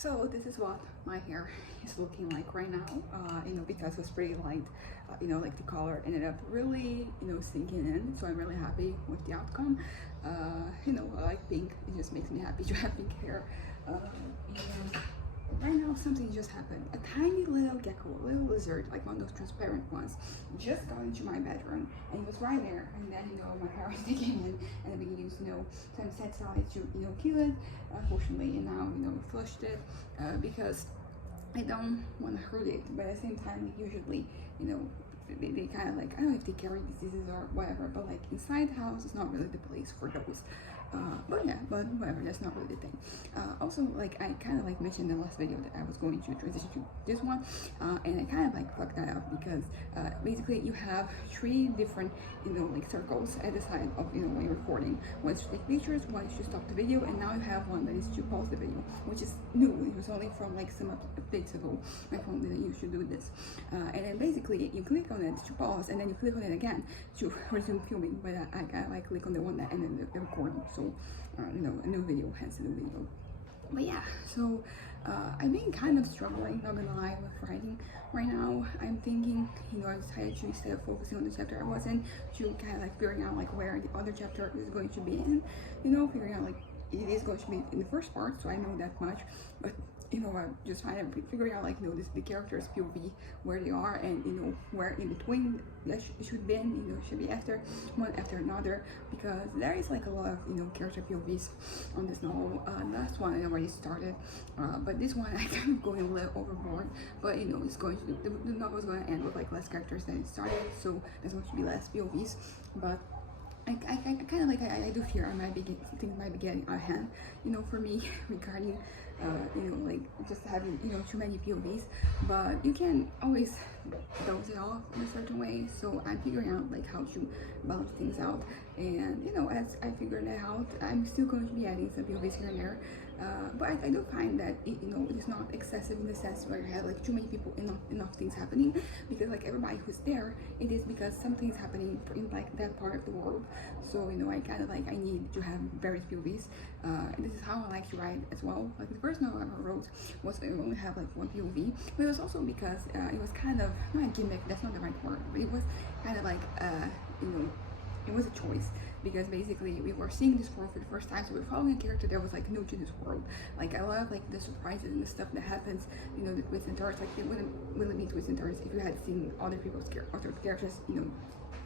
So this is what my hair is looking like right now, because it was pretty light, like the color ended up really, sinking in. So I'm really happy with the outcome. I like pink. It just makes me happy to have pink hair. And right now something just happened. A tiny little gecko, a little lizard, like one of those transparent ones, just got into my bedroom and it was right there. And then, my hair was digging in and we used, some set size to, kill it, unfortunately. And now, we flushed it because I don't want to hurt it. But at the same time, usually, they kind of like, I don't know if they carry diseases or whatever, but like inside the house is not really the place for those. But whatever, that's not really the thing. Also, like I kind of like mentioned in the last video that I was going to transition to this one, and I kind of like fucked that up because basically you have three different, like circles at the side of, when you're recording. One is to take pictures, one is to stop the video, and now you have one that is to pause the video, which is new. It was only from like some updates ago. My phone didn't used to do this, and then basically you click on it to pause, and then you click on it again to resume filming. But I click on the one that ended the recording. So, a new video, hence a new video. But yeah, so I've been kind of struggling, not gonna lie, with writing right now. I'm thinking, I decided to, instead of focusing on the chapter I was in, to kind of like figuring out like where the other chapter is going to be in, figuring out like it is going to be in the first part, so I know that much. But I'm just trying to figure out like the characters POV, where they are, and where in between that should be in, should be after one after another, because there is like a lot of character POVs on this novel. Last one I already started, but this one I kind of going a little overboard. But it's going to the novel is going to end with like less characters than it started, so there's going to be less POVs. But I kind of like I do fear things might be getting out of hand, for me regarding like just having too many POVs. But you can always dose it off in a certain way. So I'm figuring out like how to balance things out, and as I figure that out, I'm still going to be adding some POVs here and there. But I do find that it's not excessive in the sense where you have like too many people, enough things happening, because like everybody who's there, it is because something's happening in like that part of the world. So I kind of like I need to have various POVs. And this is how I like to write as well. Like the first novel I ever wrote was I only have like one POV, but it was also because it was kind of not a gimmick. That's not the right word, but it was kind of like it was a choice, because basically we were seeing this world for the first time, so we were following a character that was like new to this world. Like I love like the surprises and the stuff that happens, the twists and turns. Like it wouldn't really be twists and turns if you had seen other characters,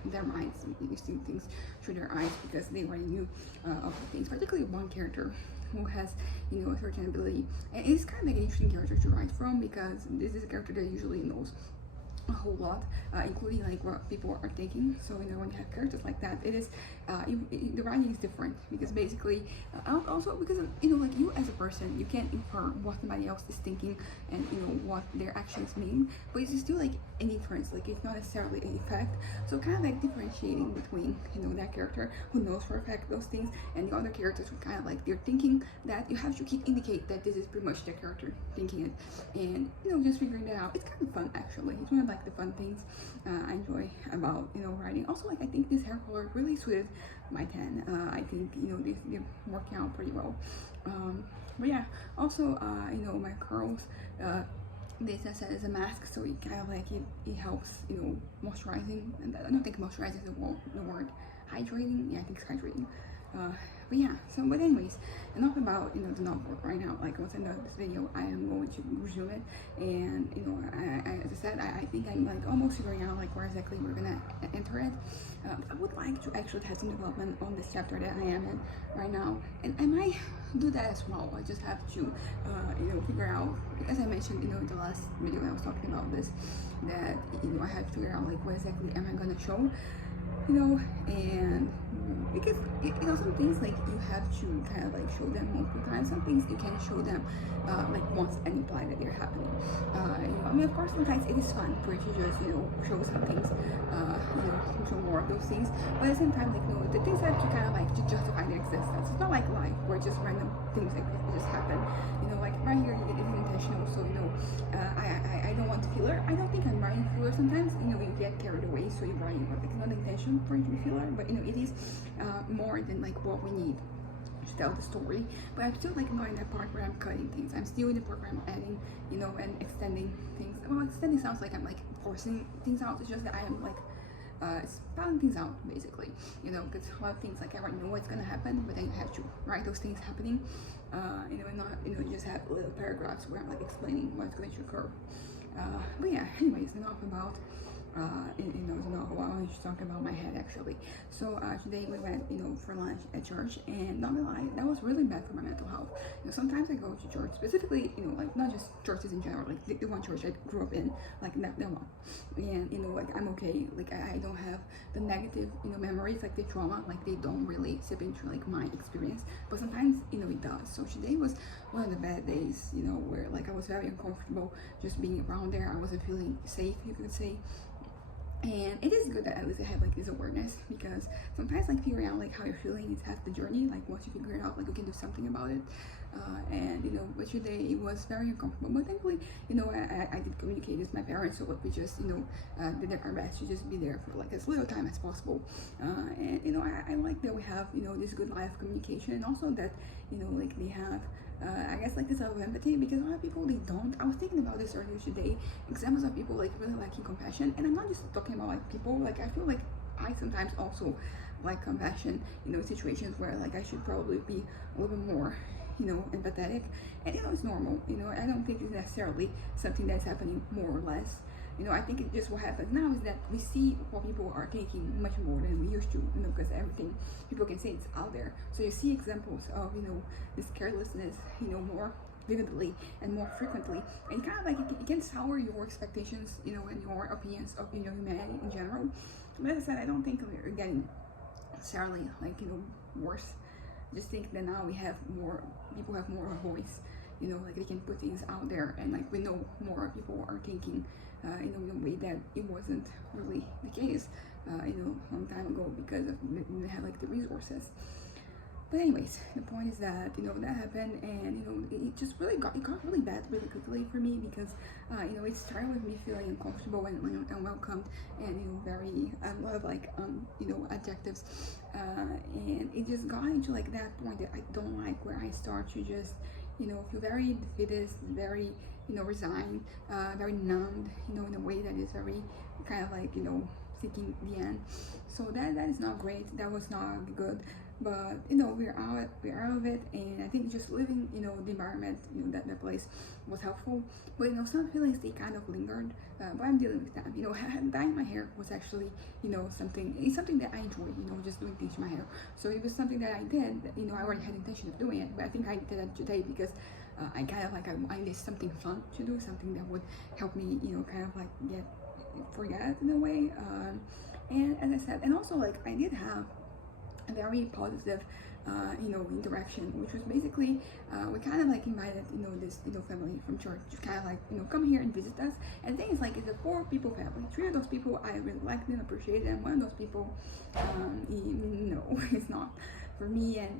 their minds, you see things through their eyes, because they already knew of the things. Particularly one character who has a certain ability, and it's kind of like an interesting character to write from, because this is a character that usually knows a whole lot, including like what people are thinking. So when you have characters like that, it is the writing is different, because basically also because like you as a person, you can't infer what somebody else is thinking and what their actions mean, but it's still like an inference, like it's not necessarily an effect. So kind of like differentiating between that character who knows for a fact those things, and the other characters who kind of like they're thinking that, you have to indicate that this is pretty much their character thinking it, and just figuring that out. It's kind of fun, actually. It's one of like the fun things I enjoy about writing. Also, like I think this hair color really suited my tan. I think they're working out pretty well. But yeah, also my curls, this as a mask, so it kind of like it helps moisturizing, and I don't think moisturizing is the word. Hydrating, yeah, I think it's hydrating. But yeah, but anyways, enough about the novel right now. Like once I'm done with this video, I am going to resume it, and as I said, I think I'm like almost figuring out like where exactly we're gonna enter it. I would like to actually have some development on this chapter that I am in right now, and I might do that as well. I just have to figure out, as I mentioned in the last video I was talking about this, that I have to figure out like what exactly am I gonna show, and because some things like you have to kind of like show them multiple times. Some things you can show them like once and imply that they're happening. I mean, of course, sometimes it is fun for you to just show some things, show more of those things. But at the same time, like the things have to kind of like to justify their existence. It's not like life where just random things like this just happen. Like right here, it is intentional. So I don't want filler. I don't think I'm writing filler. Sometimes you get carried away, so you're writing, but it's not intention for it to be filler. But it is more than like what we need to tell the story, but I'm still like not in that part where I'm cutting things. I'm still in the part where I'm adding, and extending things. Well, extending sounds like I'm like forcing things out. It's just that I am like spelling things out basically, because a lot of things like I already know what's gonna happen, but then you have to write those things happening, and not, you just have little paragraphs where I'm like explaining what's going to occur. But yeah, anyways, enough about enough about, I was just talking about my head actually. So today we went, for lunch at church, and not gonna lie, that was really bad for my mental health. Sometimes I go to church, specifically, like not just churches in general, like the one church I grew up in, like that one, and like I'm okay, like I don't have the negative, memories, like the trauma, like they don't really seep into like my experience, but sometimes, it does. So today was one of the bad days, where like I was very uncomfortable just being around there. I wasn't feeling safe, you could say. And it is good that at least I have like this awareness, because sometimes like figuring out like how you're feeling is half the journey. Like once you figure it out, like you can do something about it. But today it was very uncomfortable. But thankfully, I did communicate with my parents, so we just, did our best to just be there for like as little time as possible. I like that we have, this good line of communication, and also that, like they have, I guess like this level of empathy, because a lot of people, they don't. I was thinking about this earlier today, examples of people like really lacking compassion, and I'm not just talking about like people, like I feel like I sometimes also like compassion, situations where like I should probably be a little bit more, empathetic, and it's normal, I don't think it's necessarily something that's happening more or less. I think it just what happens now is that we see what people are taking much more than we used to, because everything people can say it's out there. So you see examples of, this carelessness, more vividly and more frequently, and kind of like it can sour your expectations, and your opinions of, humanity in general. But as I said, I don't think we're getting necessarily like, worse. Just think that now people have more of a voice, like they can put things out there, and like we know more people are thinking, in a way that it wasn't really the case, a long time ago, because we didn't have like the resources. But anyways, the point is that, that happened, and, it just really got really bad really quickly for me, because, it started with me feeling uncomfortable and unwelcomed, and, very, a lot of like, adjectives, and it just got into like that point that I don't like, where I start to just, feel very defeatist, very, resigned, very numbed, in a way that is very kind of like, seeking the end. So that is not great. That was not good. But we're out of it, and I think just living, the environment, that place was helpful. But some feelings, they kind of lingered. But I'm dealing with that. Dyeing my hair was actually, something that I enjoyed. Just doing things to my hair. So it was something that I did. I already had intention of doing it, but I think I did it today because I kind of like I needed something fun to do, something that would help me, kind of like forget in a way. And as I said, and also like I did have a very positive interaction, which was basically we kind of like invited this family from church to kind of like come here and visit us. And the thing is, like, it's a 4 people family. 3 of those people I really liked them, appreciated them. One of those people it's not for me, and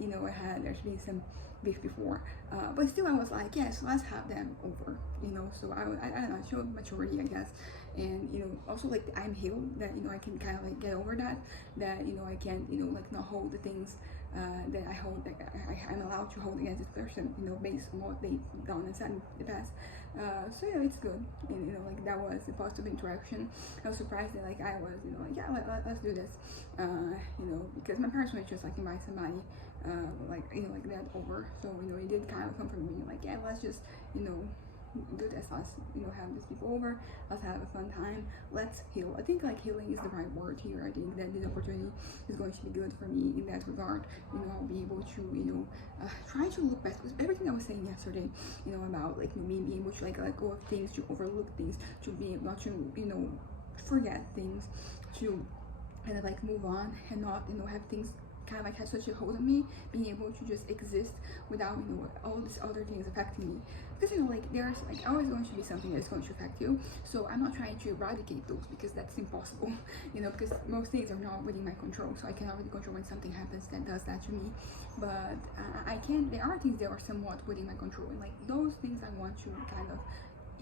there's been some beef before, but still I was like, yes, let's have them over, so I don't know, I showed maturity, I guess. And also like I'm healed, that I can kind of like get over that I can like not hold the things that I hold, that I'm allowed to hold against this person, based on what they've done and said in the past. So it's good, and like that was a positive interaction. I was surprised that like I was like, yeah, let's do this, because my parents would just like invite somebody like like that over. So it did kind of come from me, like, yeah, let's just do this, let's have these people over, let's have a fun time, let's heal. I think like healing is the right word here. I think that this opportunity is going to be good for me in that regard. I'll be able to try to look back, because everything I was saying yesterday, about like me being able to like let go of things, to overlook things, to be able to forget things, to kind of like move on, and not have things kind of like had such a hold on me, being able to just exist without all these other things affecting me. Because like there's like always going to be something that's going to affect you, so I'm not trying to eradicate those, because that's impossible, because most things are not within my control. So I cannot really control when something happens that does that to me, but I can, there are things that are somewhat within my control, and like those things I want to kind of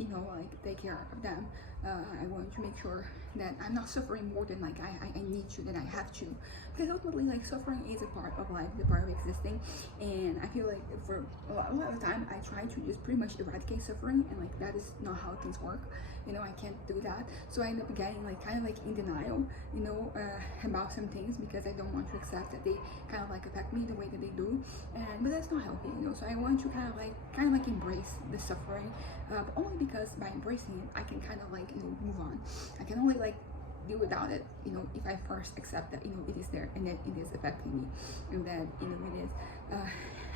you know, like take care of them. I want to make sure that I'm not suffering more than like I need to, that I have to, because ultimately like suffering is a part of life, the part of existing. And I feel like for a lot of the time I try to just pretty much eradicate suffering, and like that is not how things work. You know, I can't do that, so I end up getting like kind of like in denial, you know, about some things, because I don't want to accept that they kind of like affect me the way that they do. And but that's not healthy, you know. So I want to kind of like embrace the suffering, but only because by embracing it I can kind of like, you know, move on. I can only like do without it, you know, if I first accept that, you know, it is there and that it is affecting me, and that, you know, it is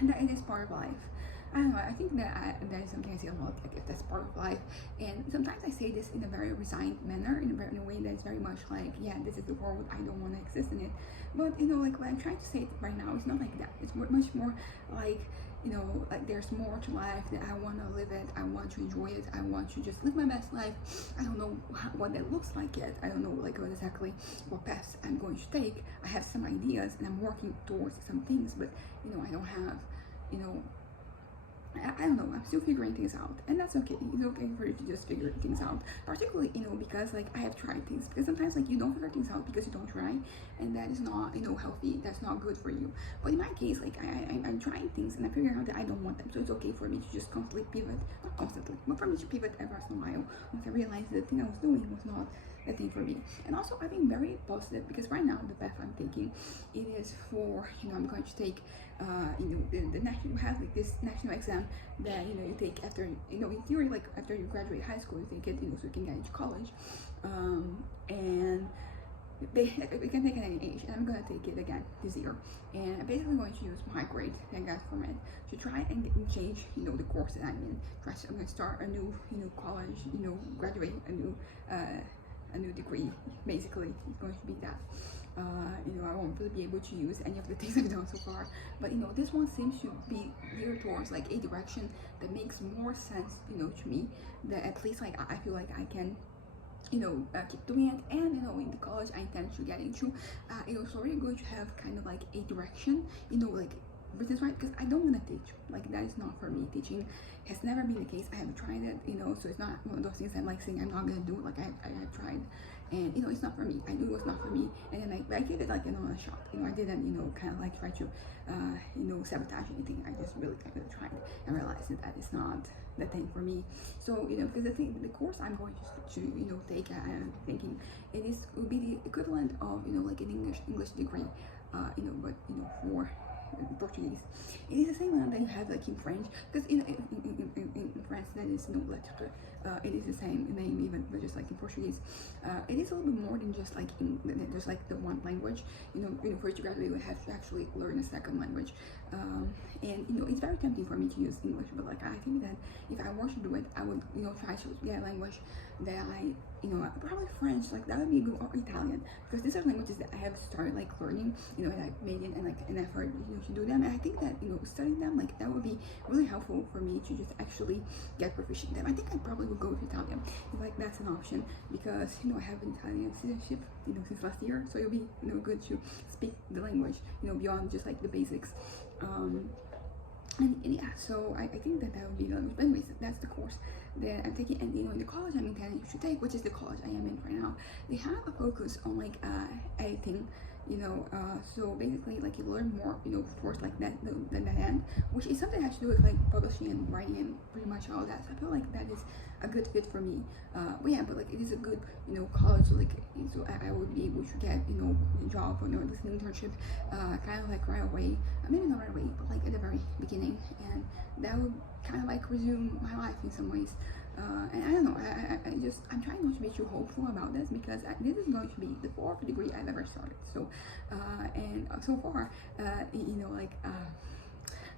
and that it is part of life. I don't know, I think that that is something I say a lot, like if that's part of life. And sometimes I say this in a very resigned manner, in a way that is very much like, yeah, this is the world, I don't want to exist in it. But, you know, like what I'm trying to say right now, it's not like that. It's much more like, you know, like there's more to life, that I want to live it, I want to enjoy it, I want to just live my best life. I don't know what that looks like yet. I don't know like what exactly what paths I'm going to take. I have some ideas and I'm working towards some things, but, you know, I don't have, you know, I don't know, I'm still figuring things out, and that's okay. It's okay for you to just figure things out, particularly, you know, because like I have tried things, because sometimes like you don't figure things out because you don't try, and that is not, you know, healthy. That's not good for you. But in my case, like I'm trying things and I figure out that I don't want them, so it's okay for me to just constantly pivot, not constantly, but for me to pivot every once in a while once I realized the thing I was doing was not a thing for me. And also I've been very positive, because right now the path I'm taking, it is for, you know, I'm going to take you know, the national, you have like this national exam that, you know, you take after, you know, in theory, like after you graduate high school, you take it, you know, so you can get into college, and we can take it at any age, and I'm gonna take it again this year. And I'm basically going to use my grade that I got from it to try and change, you know, the course that I'm in. I'm gonna start a new, you know, college, you know, graduate a new degree. Basically, it's going to be that. You know, I won't really be able to use any of the things I've done so far, but, you know, this one seems to be geared towards like a direction that makes more sense, you know, to me, that at least like I feel like I can, you know, keep doing it. And, you know, in the college I intend to get into, it was already going to have kind of like a direction, you know, like business, right? Because I don't want to teach, like that is not for me. Teaching has never been the case. I have tried it, you know, so it's not one of those things I'm like saying I'm not gonna do it. Like I have tried, and, you know, it's not for me. I knew it was not for me, and then I gave it like another shot. You know, I didn't, you know, kind of like try to you know, sabotage anything. I just really kind of tried and realized that it's not the thing for me. So, you know, because the course I'm going to you know, take, I'm thinking it will be the equivalent of, you know, like an English degree, you know, but, you know, for Portuguese. It is the same one that you have like in French, because in France that is no lettre. It is the same name even, but just like in Portuguese, it is a little bit more than just like there's like the one language. You know, for you to graduate, you have to actually learn a second language, and, you know, it's very tempting for me to use English, but like I think that if I were to do it, I would, you know, try to get a language that I, you know, probably French, like that would be good, or Italian, because these are languages that I have started like learning, you know, and I've made in like an effort, you know, to do them. And I think that, you know, studying them, like that would be really helpful for me to just actually get proficient in them. I think I probably would go with Italian, like that's an option, because, you know, I have an Italian citizenship, you know, since last year, so it'll be, you know, good to speak the language, you know, beyond just like the basics. And yeah, so I think that would be the language. But anyways, that's the course that I'm taking. And, you know, in the college I'm intending to take, which is the college I am in right now, they have a focus on like editing, you know, so basically like you learn more, you know, of course, like that than that end, which is something I should do with like publishing and writing and pretty much all that. So I feel like that is a good fit for me. But yeah, but like it is a good, you know, college, like, so I would be able to get, you know, a job or, you know, this internship kind of like right away, maybe not right away, but like at the very beginning, and that would kind of like resume my life in some ways. And I don't know, I'm trying not to be too hopeful about this, because this is going to be the fourth degree I've ever started. So, and so far, you know, like,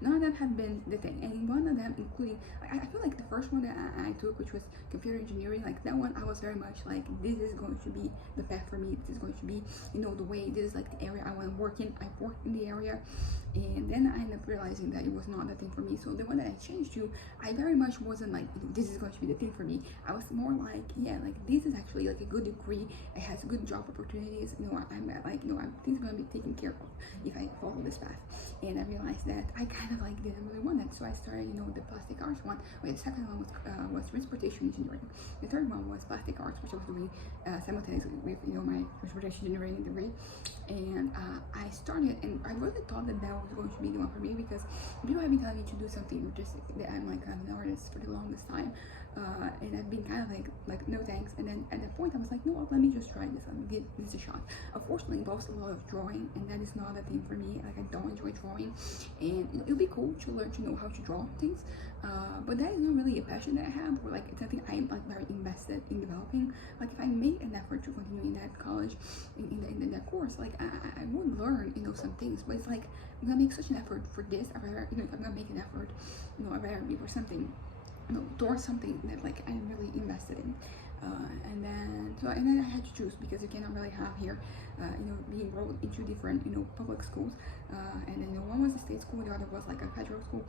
none of them have been the thing, and one of them, including, I feel like the first one that I took, which was computer engineering, like that one I was very much like, this is going to be the path for me, this is going to be, you know, the way, this is like the area I want to work in. I've worked in the area, and then I ended up realizing that it was not the thing for me. So the one that I changed to, I very much wasn't like, you know, this is going to be the thing for me. I was more like, yeah, like this is actually like a good degree, it has good job opportunities, you know, I'm like, you know, things are going to be taken care of if I follow this path. And I realized that I kind of like didn't really want it. So I started, the plastic arts one. Wait, the second one was transportation engineering. The third one was plastic arts, which I was doing simultaneously with, my transportation engineering degree. And I started, and I really thought that was going to be the one for me, because people have been telling me to do something just that I'm like an artist for the longest time. And I've been kind of like no thanks. And then at that point I was like, no, let me just try this. Let me give this a shot. Unfortunately, it involves a lot of drawing, and that is not a thing for me. Like, I don't enjoy drawing, and it'll be cool to learn to know how to draw things, but that is not really a passion that I have, or like it's something I'm like very invested in developing. Like, if I make an effort to continue in that college, in that course, like I would learn, some things. But it's like, I'm gonna make such an effort for this. I rather, if I'm gonna make an effort, I rather be for something, towards something that like I'm really invested in. And then I had to choose, because you cannot really have here, being enrolled into different, public schools. And then one was a state school, the other was like a federal school.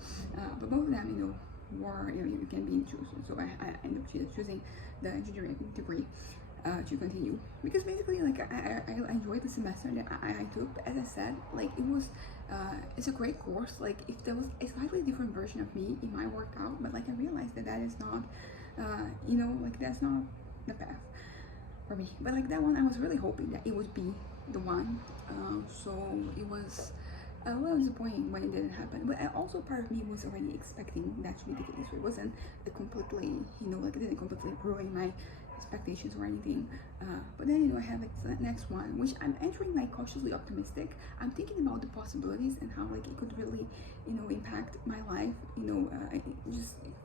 But both of them, were, you can be in choose. So I ended up choosing the engineering degree to continue, because basically, like, I enjoyed the semester that I took. But as I said, like, it's a great course. Like, if there was a slightly different version of me, it might work out. But like, I realized that is not, like, that's not the path for me. But like, that one, I was really hoping that it would be the one. So it was a little disappointing when it didn't happen. But also, part of me was already expecting that to be the case. So it wasn't a completely, like, it didn't completely ruin my expectations or anything. But then, I have like the next one, which I'm entering like cautiously optimistic. I'm thinking about the possibilities and how like it could really, impact my life. It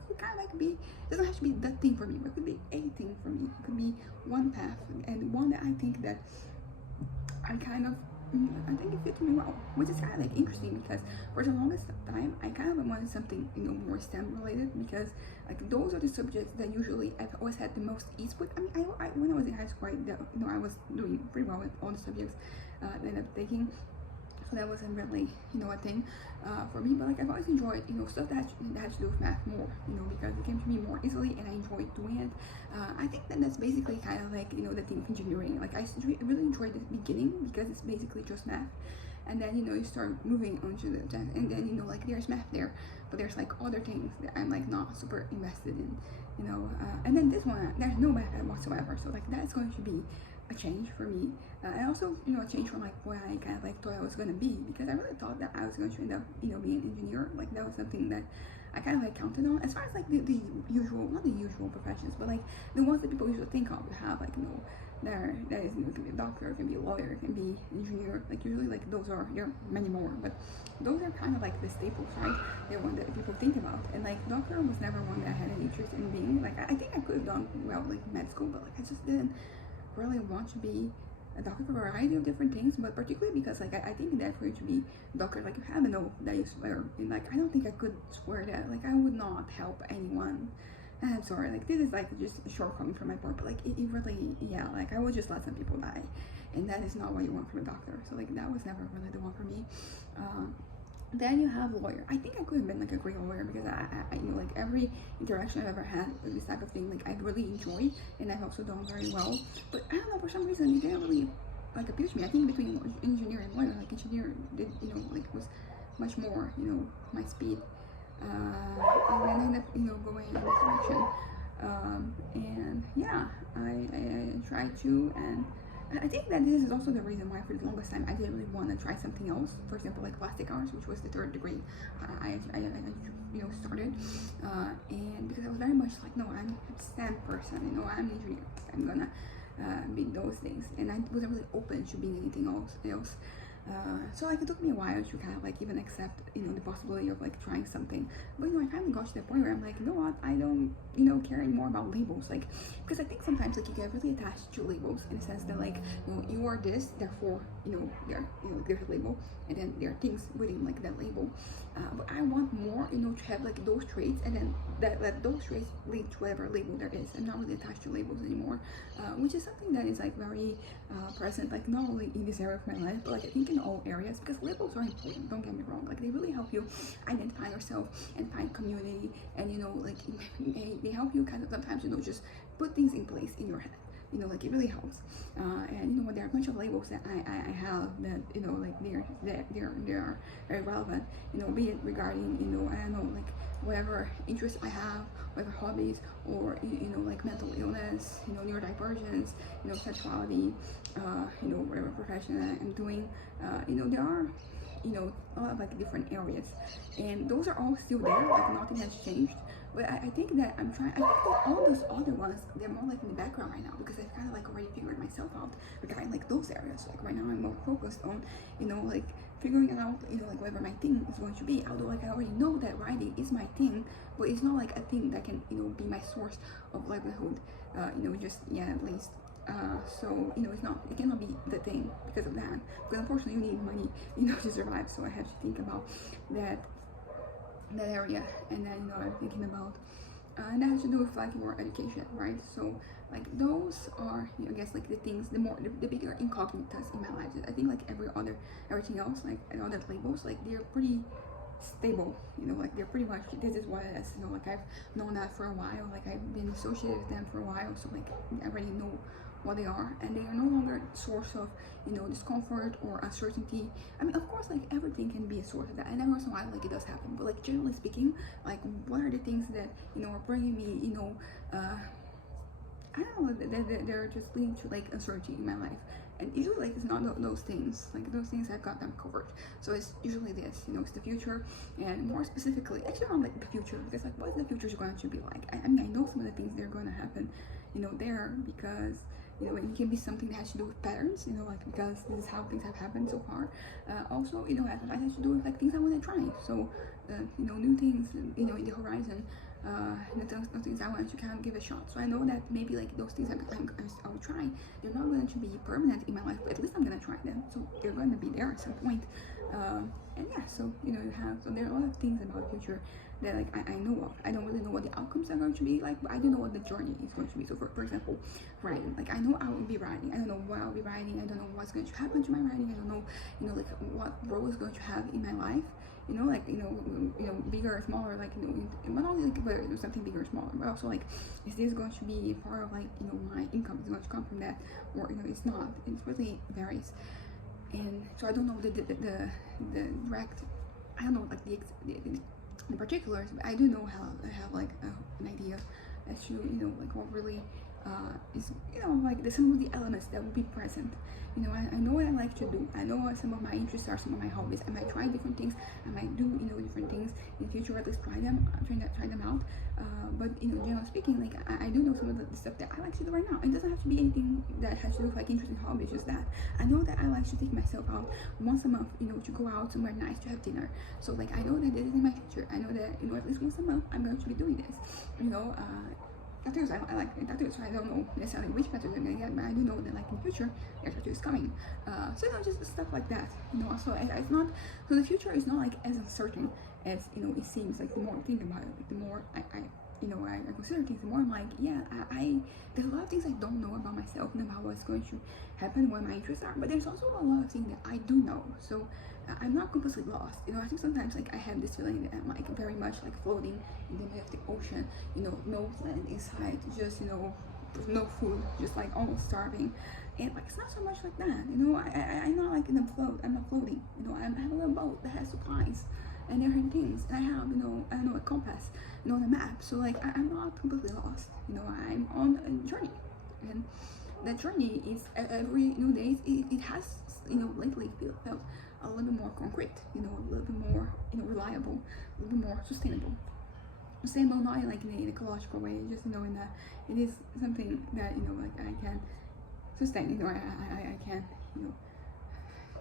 could kind of like be, it doesn't have to be that thing for me, but it could be a thing for me. It could be one path, and one that I think that I think it fits me well, which is kind of like interesting, because for the longest time I kind of wanted something more STEM related, because like those are the subjects that usually I've always had the most ease with. I mean, I when I was in high school, I was doing pretty well with all the subjects that I ended up taking. So that wasn't really, a thing for me. But like, I've always enjoyed, stuff that has to do with math more, because it came to me more easily, and I enjoyed doing it. I think that's basically kind of like, the thing of engineering. Like, I really enjoyed the beginning, because it's basically just math. And then, you start moving onto the, and then, like, there's math there, but there's like other things that I'm like not super invested in, and then this one, there's no math whatsoever. So like, that's going to be a change for me, and also a change from like what I kind of like thought I was gonna be, because I really thought that I was going to end up being an engineer. Like, that was something that I kind of like counted on, as far as like the usual, not the usual professions, but like the ones that people usually think of. You have like there is, it can be a doctor, it can be a lawyer, it can be engineer. Like, usually like there are many more, but those are kind of like the staples, right? They're one that people think about. And like, doctor was never one that I had an interest in being. Like, I think I could have done well like med school, but like I just didn't really want to be a doctor for a variety of different things, but particularly because like I think that for you to be a doctor, like, you have an oath that you swear, and like I don't think I could swear that. Like, I would not help anyone. And I'm sorry, like, this is like just a shortcoming from my part, but like it really, yeah, like I would just let some people die, and that is not what you want from a doctor. So like, that was never really the one for me. Then you have lawyer. I think I could have been like a great lawyer, because I like every interaction I've ever had with this type of thing, like, I really enjoy, and I've also done very well. But I don't know, for some reason it didn't really like appeal to me. I think between engineer and lawyer, like, engineer did, like, was much more, my speed. And then I ended up, going in this direction. And yeah, I tried to, and I think that this is also the reason why for the longest time I didn't really want to try something else. For example, like plastic arts, which was the third degree I started, and because I was very much like, no, I'm a STEM person, I'm an engineer, I'm gonna be those things, and I wasn't really open to being anything else. So like, it took me a while to kind of like even accept the possibility of like trying something. But I finally got to the point where I'm like, you know what, I don't care anymore about labels. Like, because I think sometimes like you get really attached to labels, in the sense that like, you are this, therefore there's a label, and then there are things within like that label. But I want more, to have like those traits, and then that those traits lead to whatever label there is. I'm not really attached to labels anymore, which is something that is like very present, like not only in this area of my life, but like I think in all areas, because labels are important, don't get me wrong. Like, they really help you identify yourself and find community, and like they help you kind of sometimes just put things in place in your head. like it really helps. And there are a bunch of labels that I have that like they're very relevant, be it regarding I don't know, like whatever interests I have, whatever hobbies, or like mental illness, neurodivergence, sexuality, whatever profession I'm doing. There are a lot of like different areas, and those are all still there, like nothing has changed. But I think that I think that all those other ones, they're more like in the background right now, because I've kind of like already figured myself out regarding like those areas. Like right now I'm more focused on like figuring out like whatever my thing is going to be. Although like I already know that writing is my thing, but it's not like a thing that can be my source of livelihood, just yet at least. So it cannot be the thing because of that, because unfortunately you need money to survive. So I have to think about that area. And then I'm thinking about and that has to do with like more education, right? So like those are I guess like the things, the bigger incognitas in my life. I think like everything else, like and other labels, like they're pretty stable, like they're pretty much, this is what it is, like I've known that for a while, like I've been associated with them for a while, so like I already know what they are, and they are no longer a source of discomfort or uncertainty. I mean, of course, like everything can be a source of that, and every once in a while like it does happen, but like generally speaking, like what are the things that are bringing me I don't know, they're just leading to like uncertainty in my life. And usually like it's not those things, like those things I've got them covered. So it's usually this, it's the future, and more specifically, actually not like the future, because like what is the future is going to be like? I mean, I know some of the things that are going to happen, there, because it can be something that has to do with patterns, like because this is how things have happened so far. Also, it has to do with like things I want to try. So, new things, in the horizon. Those things I want to kind of give a shot. So I know that maybe like those things I'll try, they're not going to be permanent in my life, but at least I'm going to try them. So they're going to be there at some point. And yeah, so so there are a lot of things about the future that like I know of. I don't really know what the outcomes are going to be like, but I do know what the journey is going to be. So for example, writing, like I know I will be writing. I don't know what I'll be writing. I don't know what's going to happen to my writing. I don't know, like what role is going to have in my life. Bigger or smaller, like not only like whether there's something bigger or smaller, but also like is this going to be part of like my income is going to come from that, or it's not. It really varies, and so I don't know the direct, I don't know like the particulars, but I do know how I have like an idea as to like what really is like some of the elements that will be present. I know what I like to do. I know what some of my interests are, some of my hobbies. I might try different things. I might do different things in the future. At least try them out. But generally speaking, like I do know some of the stuff that I like to do right now. It doesn't have to be anything that has to do with like interesting hobbies. Just that I know that I like to take myself out once a month. To go out somewhere nice to have dinner. So like I know that this is in my future. I know that at least once a month I'm going to be doing this. Tattoos, I like tattoos, so I don't know necessarily which tattoos I'm gonna get, but I do know that like in the future there's tattoos coming. So just stuff like that. So it's not, so the future is not like as uncertain as it seems. Like the more I think about it, like the more I consider things, the more I'm like, yeah, I there's a lot of things I don't know about myself and about what's going to happen, what my interests are, but there's also a lot of things that I do know. So I'm not completely lost. I think sometimes like I have this feeling that I'm like very much like floating in the middle of the ocean, no land inside, just no food, just like almost starving. And like it's not so much like that. I'm not like in a float. I'm not floating. I have a little boat that has supplies and different things, and I have I don't know, a compass, a map. So like I'm not completely lost. I'm on a journey, and that journey is every days. It has lately felt a little bit more concrete, a little bit more reliable, a little bit more sustainable. Sustainable not in like in an ecological way, just in that it is something that like I can sustain. I can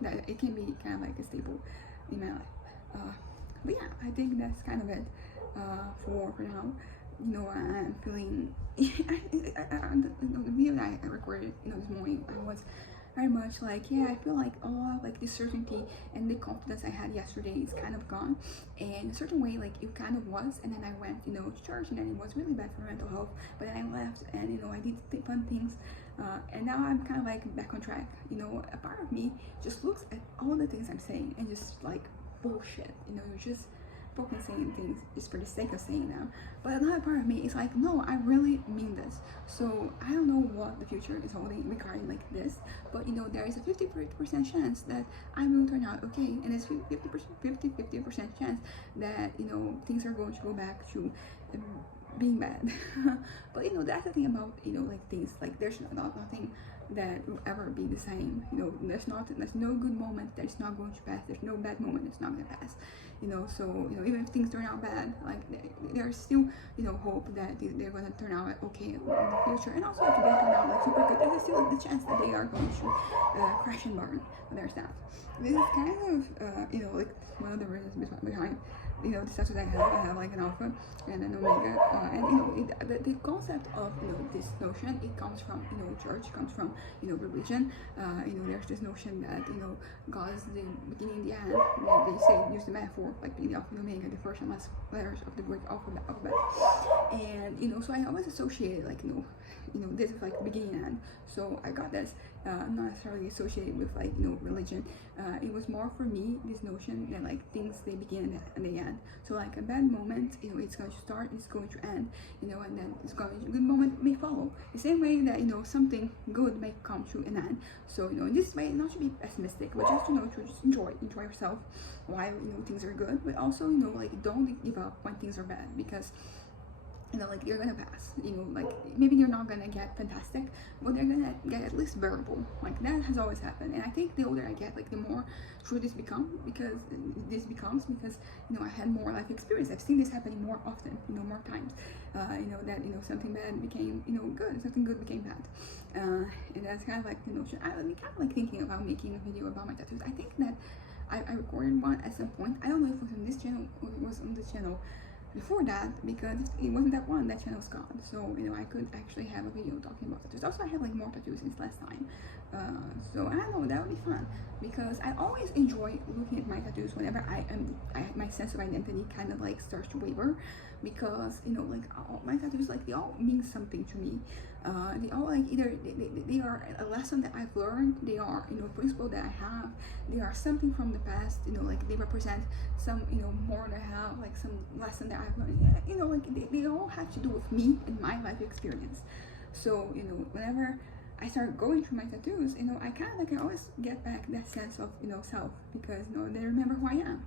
that it can be kind of like a staple in my life. But yeah, I think that's kind of it for now. I'm feeling the video that I recorded this morning, I was very much like, yeah, I feel like a lot of like the certainty and the confidence I had yesterday is kind of gone, and in a certain way like it kind of was. And then I went to church, and then it was really bad for mental health, but then I left, and I did fun things, and now I'm kind of like back on track. A part of me just looks at all the things I'm saying and just like bullshit, just people can say things just for the sake of saying them. But another part of me is like, no, I really mean this. So I don't know what the future is holding regarding like this, but there is a 50% chance that I will turn out okay, and it's 50% chance that things are going to go back to being bad. But that's the thing about like things, like there's nothing that will ever be the same. There's no good moment that's not going to pass. There's no bad moment that's not going to pass. So even if things turn out bad, like there's still hope that they're going to turn out okay in the future. And also if they turn out like super good, there's still the chance that they are going to crash and burn. But there's that. This is kind of like one of the reasons behind the status I have like an alpha and an omega, and the concept of this notion, it comes from church, comes from religion. There's this notion that God is the beginning and the end. They say, use the metaphor like being the alpha and omega, the first and last letters of the Greek alphabet. And so I always associated like this is like the beginning and end. So I got this not necessarily associated with like religion. It was more for me this notion that like things, they begin and they end. So like a bad moment, it's going to start, it's going to end, and then a good moment may follow. The same way that something good may come to an end. So in this way, not to be pessimistic, but just to just enjoy yourself while things are good, but also like don't give up when things are bad, because like they're gonna pass. Like maybe you're not gonna get fantastic, but they're gonna get at least bearable. Like that has always happened, and I think the older I get, like the more true this becomes, because I had more life experience. I've seen this happening more often, more times. That something bad became good, something good became bad, and that's kind of like the notion. I'm kind of like thinking about making a video about my tattoos. I think that I recorded one at some point. I don't know if it was on this channel or it was on this channel before that, because it wasn't that one, that channel's gone. So I could actually have a video talking about tattoos. Also, I have like more tattoos since last time, so I don't know, that would be fun, because I always enjoy looking at my tattoos whenever my sense of identity kind of like starts to waver, because like all my tattoos, like they all mean something to me. They all like either they are a lesson that I've learned, they are a principle that I have, they are something from the past, like they represent some more that I have, like some lesson that I've learned, like they all have to do with me and my life experience. So whenever I start going through my tattoos, I kind of like, I always get back that sense of self, because they remember who I am,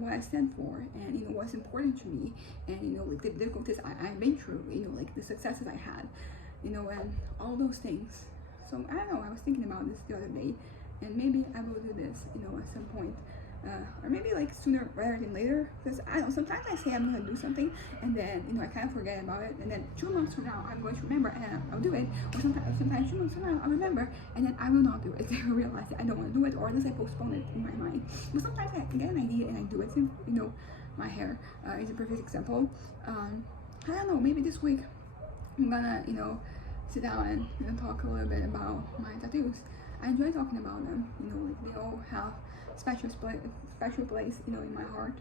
what I stand for, and what's important to me, and like the difficulties I've been through, like the successes I had, and all those things. So I don't know, I was thinking about this the other day, and maybe I will do this at some point, or maybe like sooner rather than later, because I don't know, sometimes I say I'm gonna do something and then I kind of forget about it, and then 2 months from now I'm going to remember and I'll do it, or sometimes 2 months from now I'll remember and then I will not do it. I realize that I don't want to do it, or unless I postpone it in my mind. But sometimes I can get an idea and I do it. So, my hair is a perfect example. I don't know, maybe this week I'm gonna sit down and talk a little bit about my tattoos. I enjoy talking about them. Like they all have special place in my heart.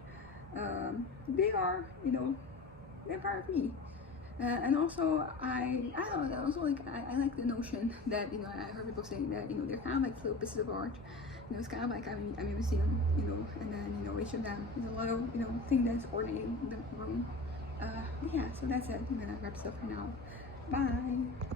They are they're part of me. And also I don't know, also like I like the notion that I heard people saying that they're kind of like little pieces of art. It's kind of like I'm in a museum, and then each of them is a little thing that's ornating the room. Yeah, so that's it. I'm gonna wrap this up for now. Bye.